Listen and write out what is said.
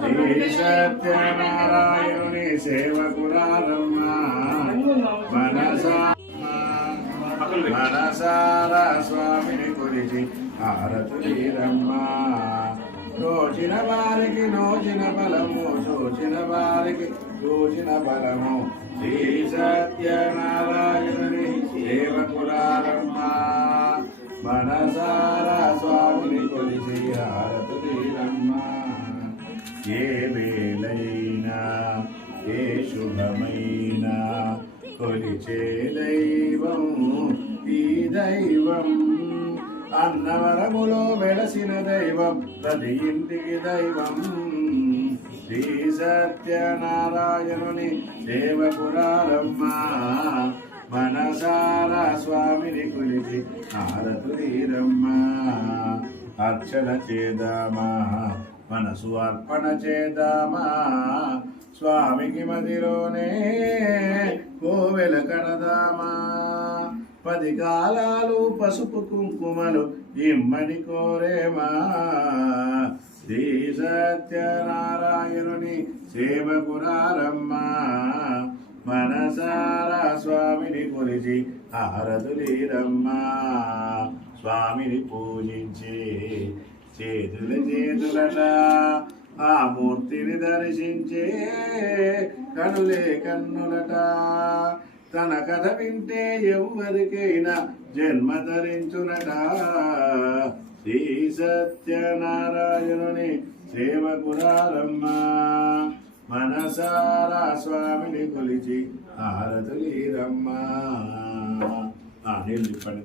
శ్రీ సత్యనారాయణుని సేవకురారమ్మా మనసారా స్వామిని కొలిచి హారతులీరమ్మా రోచిన వారికి నోచిన బలము చూచిన వారికి చూచిన బలము శ్రీ సత్యనారాయణుని సేవకురారమ్మా మనసారా స్వామిని కొలిచి హారతులీరమ్మా ఏ వేళైనా ఏ శుభమైనా కొలిచే దైవం ఈ దైవం అన్నవరములో వెలసిన దైవం ప్రతి ఇంటికి దైవం శ్రీ సత్యనారాయణుని సేవకురారమ్మా మనసారా స్వామిని కొలిచి హారతులీరమ్మా అర్చన చేద్దామా మనసు అర్పణ చేద్దామా స్వామికి మదిలోనే కోవెల కడదామా 10 కాలాలు పసుపు కుంకుమలు ఇమ్మడి కోరేమా శ్రీ సత్యనారాయణుని సేవకురారమ్మా మనసారా స్వామిని కొలిచి హారతులీరమ్మా స్వామిని పూజించే చేతులట ఆ మూర్తిని దర్శించే కనులే కన్నులట తన కథ వింటే ఎవరికైనా జన్మ ధరించునట శ్రీ సత్యనారాయణుని సేవకురారమ్మా మనసారా స్వామిని కొలిచి హారతులీరమ్మా నీళ్ళు చెప్పండి.